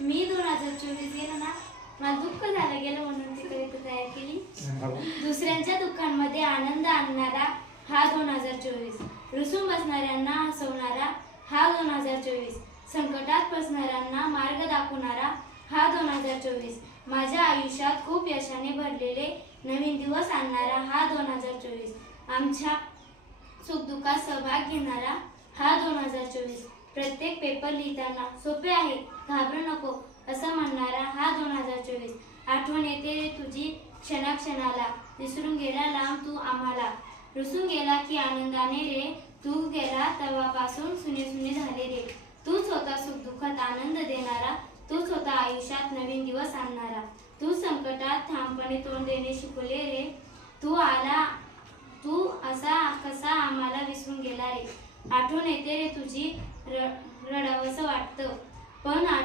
मी 2024 गेलो ना, मला दुःख झालं गेलं म्हणून ती कविता तयार केली. दुसऱ्यांच्या दुःखांमध्ये आनंद आणणारा हा 2024, रुसून बसणाऱ्यांना हसवणारा हा 2024, संकटात फसणाऱ्यांना मार्ग दाखवणारा हा 2024, माझ्या आयुष्यात खूप यशाने भरलेले नवीन दिवस आणणारा हा 2024, आमच्या सुखदुःखात सहभाग घेणारा हा 2024, प्रत्येक पेपर लिहिताना सोपे आहे घाबरू नको असं म्हणणारा हा 2024, आठवण येते रे तुझी क्षणाक्षणाला, विसरून गेला लांब तू आम्हाला, रुसून गेला की आनंदाने रे, तू गेला तेव्हापासून सुने सुने झाले रे, तूच होता सुखदुःखात आनंद देणारा, तूच होता आयुष्यात नवीन दिवस आणणारा, तू संकटात ठामपणे तोंड देणे शिकवले रे, तू असा कसा आम्हाला विसरून गेला रे, आठवण येते रे तुझी रडावंसं वाटतं पण